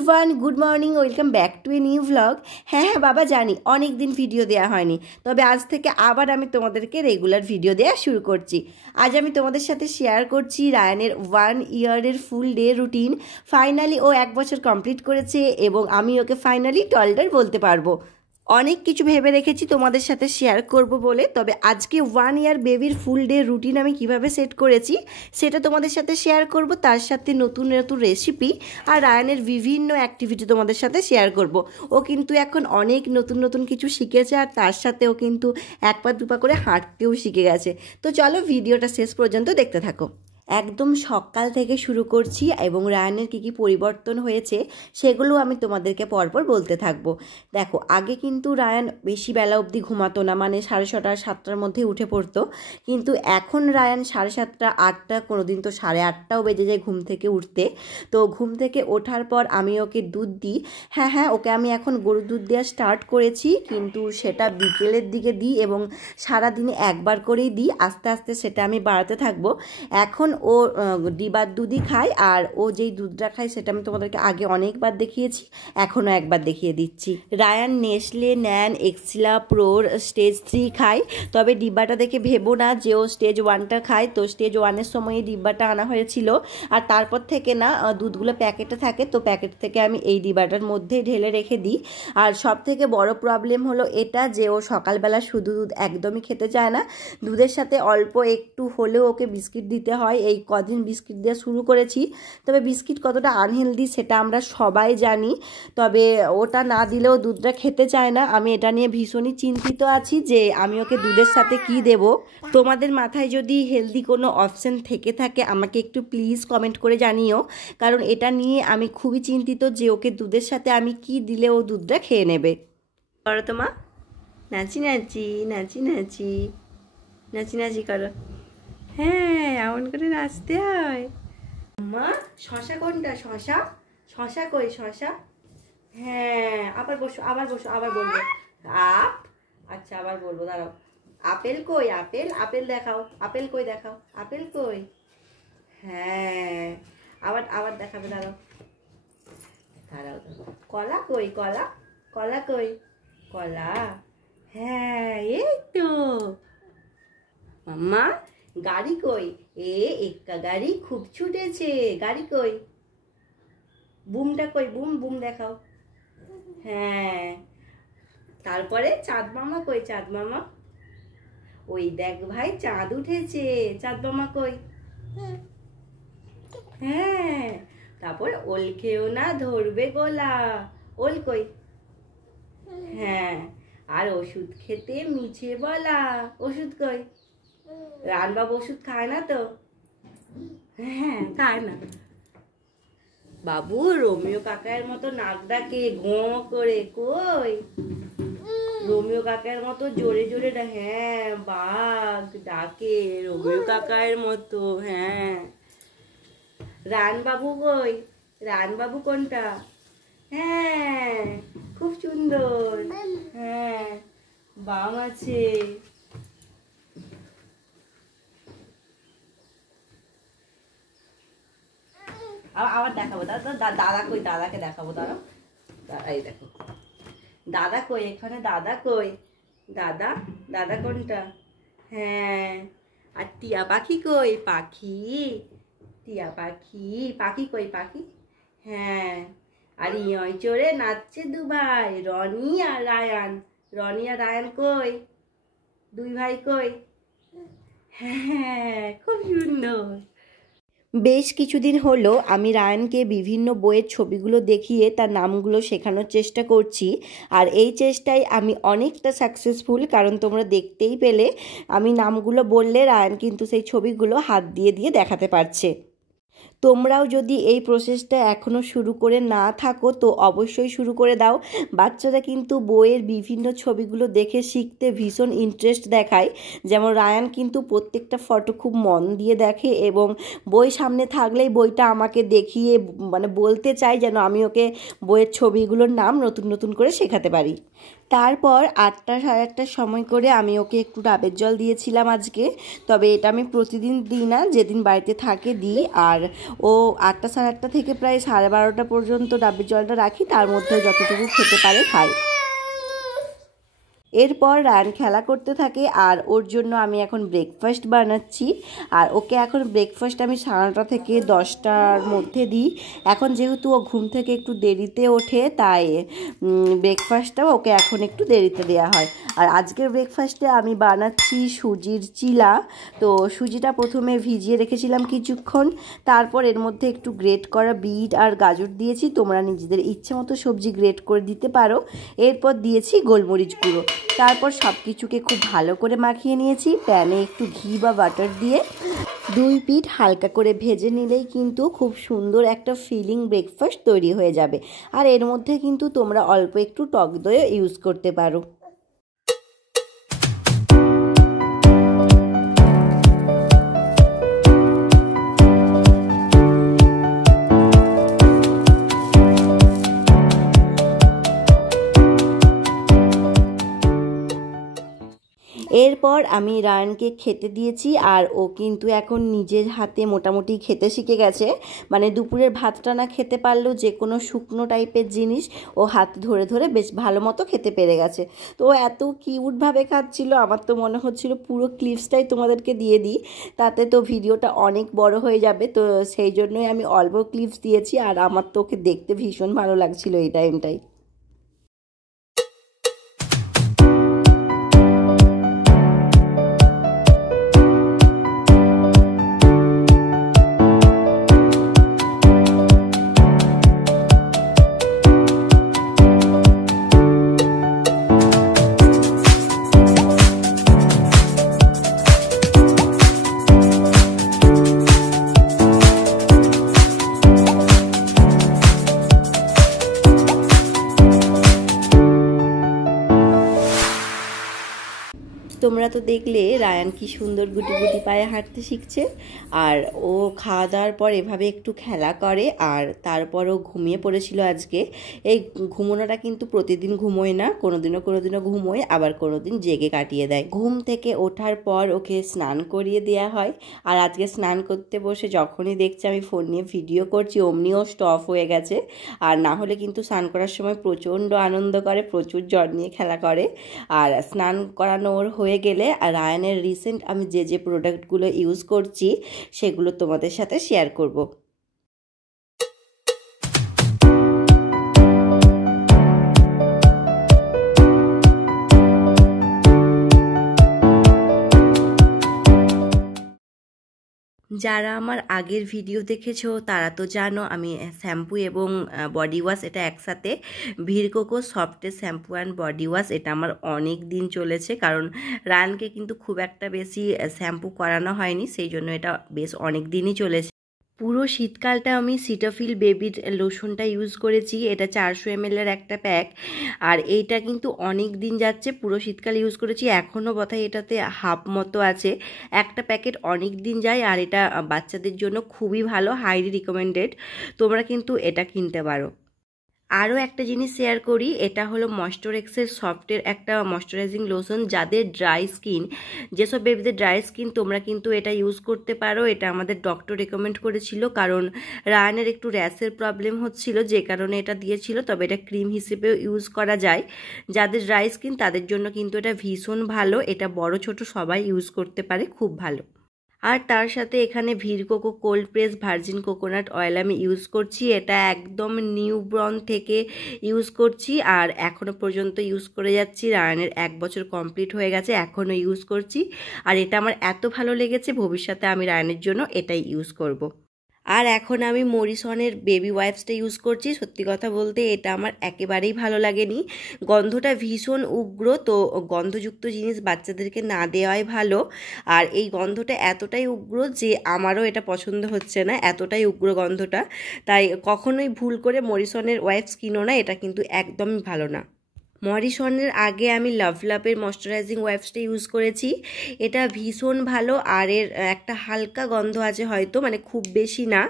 Everyone, good morning, welcome back to a new vlog. হ্যাঁ বাবা, জানি অনেক দিন ভিডিও দেওয়া হয়নি, তবে আজ থেকে আবার আমি তোমাদেরকে রেগুলার ভিডিও দেওয়া শুরু করছি। আজ আমি তোমাদের সাথে শেয়ার করছি রায়ানের 1 ইয়ারের ফুল ডে রুটিন। ফাইনালি ও 1 বছর কমপ্লিট করেছে এবং আমি ওকে ফাইনালি টলডার বলতে পারবো। অনেক কিছু ভেবে রেখেছি তোমাদের সাথে শেয়ার করব বলে, তবে আজকে 1 ইয়ার বেবির ফুল ডে রুটিন আমি কিভাবে সেট করেছি সেটা তোমাদের সাথে শেয়ার করব। তার সাথে নতুন নতুন রেসিপি আর রায়ানের বিভিন্ন অ্যাক্টিভিটি তোমাদের সাথে শেয়ার করব। ও কিন্তু এখন অনেক নতুন নতুন কিছু শিখেছে আর তার সাথে ও কিন্তু 1 পা 2 পা করে হাঁটতেও শিখে গেছে। তো চলো ভিডিওটা শেষ পর্যন্ত দেখতে থাকো। একদম সকাল থেকে শুরু করছি এবং রায়ানের কী পরিবর্তন হয়েছে সেগুলো আমি তোমাদেরকে পরপর বলতে থাকবো। দেখো, আগে কিন্তু রায়ান বেশি বেলা অবধি ঘুমাতো না, মানে 6:30 7টার মধ্যে উঠে পড়তো, কিন্তু এখন রায়ান 7:30 8টা, কোনো দিন তো 8:30টাও বেজে যায় ঘুম থেকে উঠতে। তো ঘুম থেকে ওঠার পর আমি ওকে দুধ দিই। হ্যাঁ, ওকে আমি এখন গরুর দুধ দেওয়া স্টার্ট করেছি, কিন্তু সেটা বিকেলের দিকে দিই এবং সারাদিনে একবার করেই দিই। আস্তে আস্তে সেটা আমি বাড়াতে থাকবো। এখন ও ডিবার দুধই খায়, আর ও যেই দুধটা খায় সেটা আমি তোমাদেরকে আগে অনেকবার দেখিয়েছি, এখনও একবার দেখিয়ে দিচ্ছি। রায়ান নেসলে ন্যান এক্সিলা প্রোর স্টেজ 3 খায়, তবে ডিব্বাটা দেখে ভেবো না যে ও স্টেজ 1টা খায়। তো স্টেজ 1-এর সময় ডিব্বাটা আনা হয়েছিল, আর তারপর থেকে না দুধগুলো প্যাকেটে থাকে, তো প্যাকেট থেকে আমি এই ডিব্বাটার মধ্যে ঢেলে রেখে দিই। আর সব থেকে বড় প্রবলেম হলো এটা যে ও সকালবেলা শুধু দুধ একদমই খেতে চায় না, দুধের সাথে অল্প একটু হলেও ওকে বিস্কিট দিতে হয়। এই কদিন বিস্কিট দেওয়া শুরু করেছি, তবে বিস্কিট কতটা আনহেলদি সেটা আমরা সবাই জানি, তবে ওটা না দিলেও দুধটা খেতে চায় না। আমি এটা নিয়ে ভীষণই চিন্তিত আছি যে আমি ওকে দুধের সাথে কি দেব। তোমাদের মাথায় যদি হেলদি কোনো অপশন থেকে থাকে আমাকে একটু প্লিজ কমেন্ট করে জানিও, কারণ এটা নিয়ে আমি খুবই চিন্তিত যে ওকে দুধের সাথে আমি কি দিলে ও দুধটা খেয়ে নেবে। করো তো মা, নাচি নাচি নাচি নাচি নাচি নাচি করো। হ্যাঁ, এমন করে নাচতে হয়। মা, শশা কোনটা? শশা শশা কই? শশা, হ্যাঁ, আবার বসো আবার বসো, আবার বলবো আপ। আচ্ছা, আবার বলবো, দাঁড়াও। আপেল কই? আপেল, আপেল দেখাও। আপেল কই? দেখাও আপেল কই। হ্যাঁ, আবার আবার দেখাবে, দাঁড়াও দাঁড়াও দাঁড়াও। কলা কই? কলা, কলা কই? কলা, হ্যাঁ, এই তো। মাম্মা, গাড়ি কই? এক্কা গাড়ি খুব ছুটেছে। গাড়ি কই? বুমটা কই? বুম, বুম দেখাও। হ্যাঁ, তারপরে চাঁদ মামা কই? চাঁদ মামা, ওই দেখ ভাই, চাঁদ উঠেছে। চাঁদ মামা কই? হ্যাঁ, তারপর ওল খেও না, ধরবে গোলা। ওল কই? হ্যাঁ, আর ওষুধ খেতে মিছে বলা। ওষুধ কই? রানবাবু ওষুধ খায় না তো? হ্যাঁ, খায় না। বাবু রোমিও কাকার মতো নাক ডাকে ঘো করে। কই? রোমিও কাকার মতো জোরে জোরে হ্যাঁ, বাঘ ডাকে রোমিও কাকার মতো। হ্যাঁ, রানবাবু কই? রানবাবু কোনটা? হ্যাঁ, খুব সুন্দর। হ্যাঁ, বাম আছে। আবার দেখাবো, দাদা কই? দাদাকে দেখাবো, দাঁড়াও। এই দেখো দাদা কই? এখানে দাদা কই? দাদা, দাদা কোনটা? হ্যাঁ, আর টিয়া পাখি কই? পাখি, টিয়া পাখি, পাখি কই? পাখি, হ্যাঁ, আর ইয় চড়ে নাচছে দুভাই, রনি আর রায়ান। রনি আর রায়ান কই? 2 ভাই কই? হ্যাঁ, খুব সুন্দর। বেশ কিছুদিন হলো আমি রায়ানকে বিভিন্ন বইয়ের ছবিগুলো দেখিয়ে তার নামগুলো শেখানোর চেষ্টা করছি, আর এই চেষ্টায় আমি অনেকটা সাকসেসফুল, কারণ তোমরা দেখতেই পেলে আমি নামগুলো বললে রায়ান কিন্তু সেই ছবিগুলো হাত দিয়ে দিয়ে দেখাতে পারছে। তোমরাও যদি এই প্রসেসটা এখনও শুরু করে না থাকো তো অবশ্যই শুরু করে দাও। বাচ্চারা কিন্তু বইয়ের বিভিন্ন ছবিগুলো দেখে শিখতে ভীষণ ইন্টারেস্ট দেখায়। যেমন রায়ান কিন্তু প্রত্যেকটা ফটো খুব মন দিয়ে দেখে এবং বই সামনে থাকলেই বইটা আমাকে দেখিয়ে মানে বলতে চাই যেন আমি ওকে বইয়ের ছবিগুলোর নাম নতুন নতুন করে শেখাতে পারি। তারপর 8টা সাড়ে 8টার সময় করে আমি ওকে একটু ডাবের জল দিয়েছিলাম আজকে। তবে এটা আমি প্রতিদিন দিই না, যেদিন বাড়িতে থাকে দিই। আর ও 8টা সাড়ে 8টা থেকে প্রায় 12:30টা পর্যন্ত ডাবের জলটা রাখি, তার মধ্যে যতটুকু খেতে পারে খায়। এরপর রায়ান খেলা করতে থাকে আর ওর জন্য আমি এখন ব্রেকফাস্ট বানাচ্ছি। আর ওকে এখন ব্রেকফাস্ট আমি 9:30 থেকে 10টার মধ্যে দিই। এখন যেহেতু ও ঘুম থেকে একটু দেরিতে ওঠে, তাই ব্রেকফাস্টটাও ওকে এখন একটু দেরিতে দেওয়া হয়। আর আজকের ব্রেকফাস্টে আমি বানাচ্ছি সুজির চিলা। তো সুজিটা প্রথমে ভিজিয়ে রেখেছিলাম কিছুক্ষণ, তারপর এর মধ্যে একটু গ্রেট করা বিট আর গাজর দিয়েছি। তোমরা নিজেদের ইচ্ছে মতো সবজি গ্রেট করে দিতে পারো। এরপর দিয়েছি গোলমরিচ গুঁড়ো। তারপর সব কিছুকে খুব ভালো করে মাখিয়ে নিয়েছি। প্যানে একটু ঘি বা বাটার দিয়ে 2 পিঠ হালকা করে ভেজে নিলেই কিন্তু খুব সুন্দর একটা ফিলিং ব্রেকফাস্ট তৈরি হয়ে যাবে। আর এর মধ্যে কিন্তু তোমরা অল্প একটু টক দইও ইউজ করতে পারো। এরপর আমি রায়ানকে খেতে দিয়েছি আর ও কিন্তু এখন নিজের হাতে মোটামুটি খেতে শিখে গেছে। মানে দুপুরের ভাতটা না খেতে পারলেও যে কোনো শুকনো টাইপের জিনিস ও হাত ধরে ধরে বেশ ভালো মতো খেতে পেরে গেছে। তো এত কিউটভাবে খাচ্ছিল, আমার তো মনে হচ্ছিল পুরো ক্লিপসটাই তোমাদেরকে দিয়ে দিই, তাতে তো ভিডিওটা অনেক বড় হয়ে যাবে। তো সেই জন্যই আমি অল্প ক্লিপস দিয়েছি। আর আমার তো ওকে দেখতে ভীষণ ভালো লাগছিল এই টাইমটাই। তোমরা তো দেখলে রায়ান কি সুন্দর গুটি গুটি পায়ে হাঁটতে শিখছে। আর ও খাওয়া দাওয়ার পর এভাবে একটু খেলা করে আর তারপর ও ঘুমিয়ে পড়েছিল আজকে। এই ঘুমোনোটা কিন্তু প্রতিদিন ঘুমোয় না, কোনোদিনও ঘুমোয়, আবার কোনোদিন জেগে কাটিয়ে দেয়। ঘুম থেকে ওঠার পর ওকে স্নান করিয়ে দেওয়া হয়। আর আজকে স্নান করতে বসে যখনই দেখছে আমি ফোন নিয়ে ভিডিও করছি, অমনিও স্টপ হয়ে গেছে। আর না হলে কিন্তু স্নান করার সময় প্রচণ্ড আনন্দ করে, প্রচুর জ্বর নিয়ে খেলা করে। আর স্নান করানো ওর হয়ে গেলে আর রায়ানের রিসেন্ট আমি যে প্রোডাক্টগুলো ইউজ করছি সেগুলো তোমাদের সাথে শেয়ার করব। যারা আমার আগের ভিডিও দেখেছো তারা তো জানো আমি শ্যাম্পু এবং বডি ওয়াশ এটা একসাথে, ভিরকোকো সফটের শ্যাম্পু অ্যান্ড বডি ওয়াশ, এটা আমার অনেক দিন চলেছে। কারণ রায়ানকে কিন্তু খুব একটা বেশি শ্যাম্পু করানো হয়নি, সেই জন্য এটা বেশ অনেক দিনই চলেছে। পুরো শীতকালটা আমি সিটাফিল বেবির লোশনটা ইউজ করেছি। এটা 400 ml একটা প্যাক। আর এইটা কিন্তু অনেক দিন যাচ্ছে, পুরো শীতকাল ইউজ করেছি, এখনও বোধহয় এটাতে হাফ মতো আছে। একটা প্যাকেট অনেক দিন যায়। আর এটা বাচ্চাদের জন্য খুবই ভালো, হাইলি রিকমেন্ডেড, তোমরা কিন্তু এটা কিনতে পারো। আরও একটা জিনিস শেয়ার করি, এটা হলো ময়েশ্চারাইজার সফটের একটা ময়েশ্চারাইজিং লোশন। যাদের ড্রাই স্কিন, যেসব বেবিদের ড্রাই স্কিন, তোমরা কিন্তু এটা ইউজ করতে পারো। এটা আমাদের ডক্টর রেকমেন্ড করেছিল, কারণ রায়ানের একটু র্যাশের প্রবলেম হচ্ছিল, যে কারণে এটা দিয়েছিল। তবে এটা ক্রিম হিসেবেও ইউজ করা যায়। যাদের ড্রাই স্কিন তাদের জন্য কিন্তু এটা ভীষণ ভালো, এটা বড় ছোট সবাই ইউজ করতে পারে, খুব ভালো। আর তার সাথে এখানে ভিরকোকো cold press virgin coconut oil আমি ইউজ করছি। এটা একদম নিউ ব্রন থেকে ইউজ করছি আর এখনও পর্যন্ত ইউজ করে যাচ্ছি। রায়ানের 1 বছর কমপ্লিট হয়ে গেছে, এখনও ইউজ করছি। আর এটা আমার এত ভালো লেগেছে, ভবিষ্যতে আমি রায়ানের জন্য এটাই ইউজ করব। আর এখন আমি মরিসনের বেবি ওয়াইপসটা ইউজ করছি। সত্যি কথা বলতে এটা আমার একেবারেই ভালো লাগেনি, গন্ধটা ভীষণ উগ্র। তো গন্ধযুক্ত জিনিস বাচ্চাদেরকে না দেওয়াই ভালো। আর এই গন্ধটা এতটাই উগ্র যে আমারও এটা পছন্দ হচ্ছে না, এতটাই উগ্র গন্ধটা। তাই কখনোই ভুল করে মরিসনের ওয়াইপস কিনো না, এটা কিন্তু একদমই ভালো না। মরিসনের আগে আমি লাভলাভের ময়শ্চারাইজিং ওয়াইপসটা ইউজ করেছি। এটা ভীষণ ভালো, আর এর একটা হালকা গন্ধ আছে, হয়তো মানে খুব বেশি না,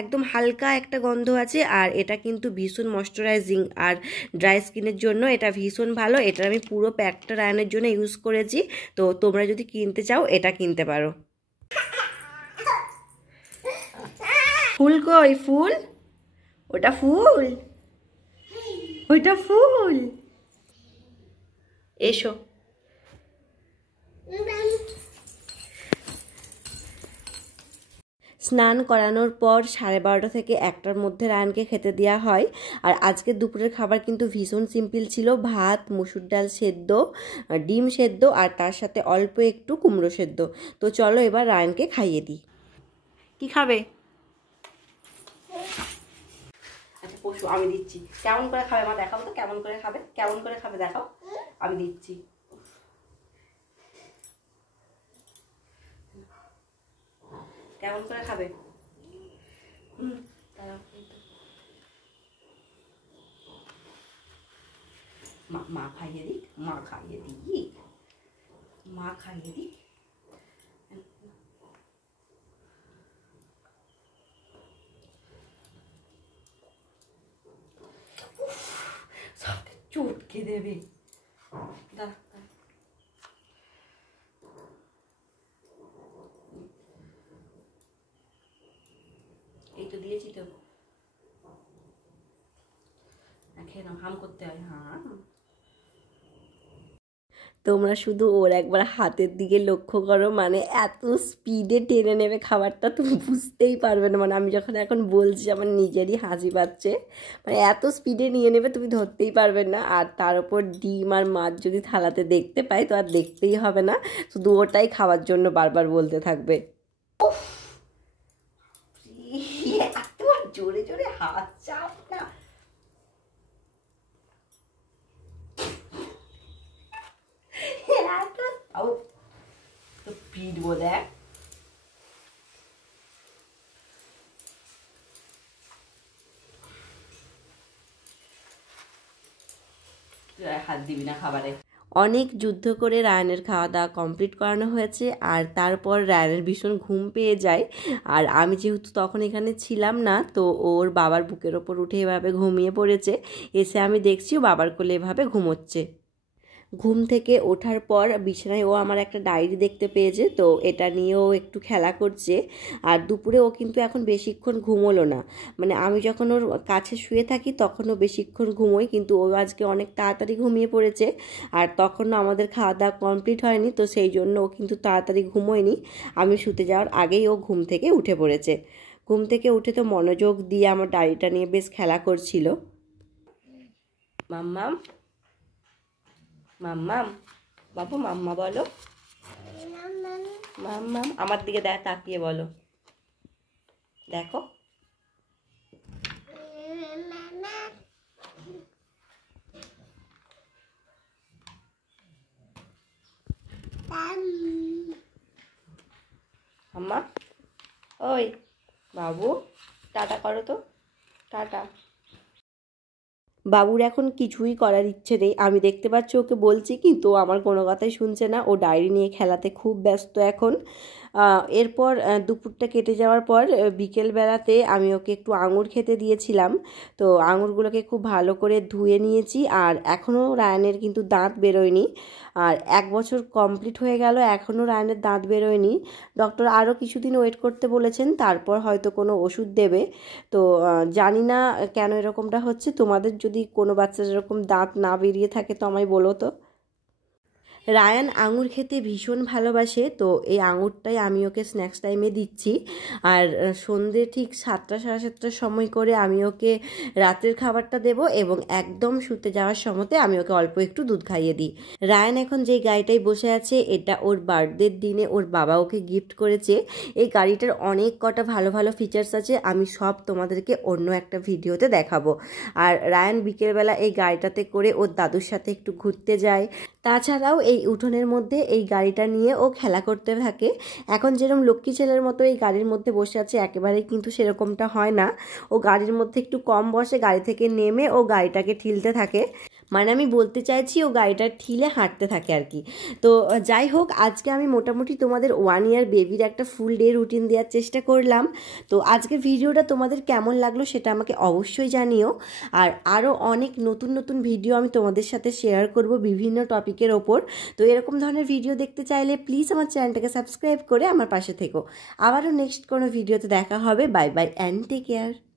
একদম হালকা একটা গন্ধ আছে। আর এটা কিন্তু ভীষণ ময়শ্চারাইজিং আর ড্রাই স্কিনের জন্য এটা ভীষণ ভালো। এটা আমি পুরো প্যাকটা রায়ানের জন্য ইউজ করেছি। তো তোমরা যদি কিনতে চাও এটা কিনতে পারো। ফুল কই? ফুল? ওটা ফুল, ওইটা ফুল। এসো। স্নান করানোর পর 12:30 থেকে 1টার মধ্যে রায়ানকে খেতে দেওয়া হয়। আর আজকে দুপুরের খাবার কিন্তু ভীষণ সিম্পল ছিল, ভাত, মসুর ডাল সেদ্ধ, ডিম সেদ্ধ, আর তার সাথে অল্প একটু কুমড়ো সেদ্ধ। তো চলো এবার রায়ানকে খাইয়ে দিই। কি খাবে? আচ্ছা পশু, আমি দিচ্ছি। কেমন করে খাবে মা দেখাবো তো, কেমন করে খাবে, কেমন করে খাবে দেখাও, আমি দিচ্ছি। কেমন করে খাবে? মা খাইয়ে দিক, মা খাইয়ে দিক, মা খাইয়ে দিক। সবকে চটকে দেবে। এই তো দিয়েছি তো, খেয়ে নাও, হাম করতে হয়। হ্যাঁ, তোমরা শুধু ওর একবার হাতের দিকে লক্ষ্য করো, মানে এত স্পিডে টেনে নেবে খাবারটা, তুমি বুঝতেই পারবে না। মানে আমি যখন এখন বলছি আমার নিজেরই হাসি পাচ্ছে, মানে এত স্পিডে নিয়ে নেবে তুমি ধরতেই পারবে না। আর তার উপর ডিম আর মাছ যদি থালাতে দেখতে পাই তো আর দেখতেই হবে না, শুধু ওটাই খাওয়ার জন্য বারবার বলতে থাকবে। এত জোরে জোরে হাত চাপ না। তো পিটবো দেখ। হাত দিবি না খাবারে। অনেক যুদ্ধ করে রায়ানের খাওয়া দাওয়া কমপ্লিট করানো হয়েছে। আর তারপর রায়ানের ভীষণ ঘুম পেয়ে যায়। আর আমি যেহেতু তখন এখানে ছিলাম না, তো ওর বাবার বুকের ওপর উঠে এভাবে ঘুমিয়ে পড়েছে। এসে আমি দেখছি ও বাবার কোলে এভাবে ঘুমোচ্ছে। ঘুম থেকে ওঠার পর বিছানায় ও আমার একটা ডায়েরি দেখতে পেয়েছে, তো এটা নিয়েও একটু খেলা করছে। আর দুপুরে ও কিন্তু এখন বেশিক্ষণ ঘুমোলো না, মানে আমি যখন ওর কাছে শুয়ে থাকি তখনও বেশিক্ষণ ঘুমোই, কিন্তু ও আজকে অনেক তাড়াতাড়ি ঘুমিয়ে পড়েছে। আর তখনও আমাদের খাওয়া দাওয়া কমপ্লিট হয়নি, তো সেই জন্য ও কিন্তু তাড়াতাড়ি ঘুমোয়নি। আমি শুতে যাওয়ার আগেই ও ঘুম থেকে উঠে পড়েছে। ঘুম থেকে উঠে তো মনোযোগ দিয়ে আমার ডায়েরিটা নিয়ে বেশ খেলা করছিল। মাম্মাম, মাম্মাম, বাবু মাম্মা বলো, মাম্মাম। আমার দিকে দেখ, তাকিয়ে বলো, দেখো। মাম্মা, ওই বাবু, টাটা করো তো, টাটা। বাবুর এখন কিছুই করার ইচ্ছে নেই, আমি দেখতে পাচ্ছি ওকে বলছি, কিন্তু আমার কোনো কথাই শুনছে না। ও ডায়েরি নিয়ে খেলাতে খুব ব্যস্ত এখন। এরপর দুপুরটা কেটে যাওয়ার পর বিকেলবেলাতে আমি ওকে একটু আঙুর খেতে দিয়েছিলাম। তো আঙুরগুলোকে খুব ভালো করে ধুয়ে নিয়েছি। আর এখনও রায়ানের কিন্তু দাঁত বেরোয়নি। আর 1 বছর কমপ্লিট হয়ে গেল, এখনও রায়ানের দাঁত বেরোয়নি। ডক্টর আরও কিছুদিন ওয়েট করতে বলেছেন, তারপর হয়তো কোনো ওষুধ দেবে। তো জানি না কেন এরকমটা হচ্ছে। তোমাদের যদি কোনো বাচ্চার এরকম দাঁত না বেরিয়ে থাকে তো আমায় বলো তো। রায়ান আঙুর খেতে ভীষণ ভালোবাসে, তো এই আঙুরটাই আমি ওকে স্ন্যাক্স টাইমে দিচ্ছি। আর সন্ধে ঠিক 7টা সাড়ে 7টার সময় করে আমি ওকে রাতের খাবারটা দেব, এবং একদম শুতে যাওয়ার সময়তে আমি ওকে অল্প একটু দুধ খাইয়ে দিই। রায়ান এখন যেই গাড়িটায় বসে আছে, এটা ওর বার্থডের দিনে ওর বাবা ওকে গিফট করেছে। এই গাড়িটার অনেক কটা ভালো ভালো ফিচার্স আছে, আমি সব তোমাদেরকে অন্য একটা ভিডিওতে দেখাবো। আর রায়ান বিকেলবেলা এই গাড়িটাতে করে ওর দাদুর সাথে একটু ঘুরতে যায়। তাছাড়াও এই উঠোনের মধ্যে এই গাড়িটা নিয়ে ও খেলা করতে থাকে। এখন যেরকম লক্ষ্মী ছেলের মতো এই গাড়ির মধ্যে বসে আছে, একেবারেই কিন্তু সেরকমটা হয় না। ও গাড়ির মধ্যে একটু কম বসে, গাড়ি থেকে নেমে ও গাড়িটাকে ঠেলতে থাকে। মানে আমি বলতে চাইছি ও গাড়িটার ঠিলে হাঁটতে থাকে আর কি। তো যাই হোক, আজকে আমি মোটামুটি তোমাদের 1 ইয়ার বেবির একটা ফুল ডে রুটিন দেওয়ার চেষ্টা করলাম। তো আজকের ভিডিওটা তোমাদের কেমন লাগলো সেটা আমাকে অবশ্যই জানিও। আর আরও অনেক নতুন নতুন ভিডিও আমি তোমাদের সাথে শেয়ার করব বিভিন্ন টপিকের ওপর। তো এরকম ধরনের ভিডিও দেখতে চাইলে প্লিজ আমার চ্যানেলটাকে সাবস্ক্রাইব করে আমার পাশে থেকো। আবারও নেক্সট কোনো ভিডিওতে দেখা হবে। Bye bye and take care.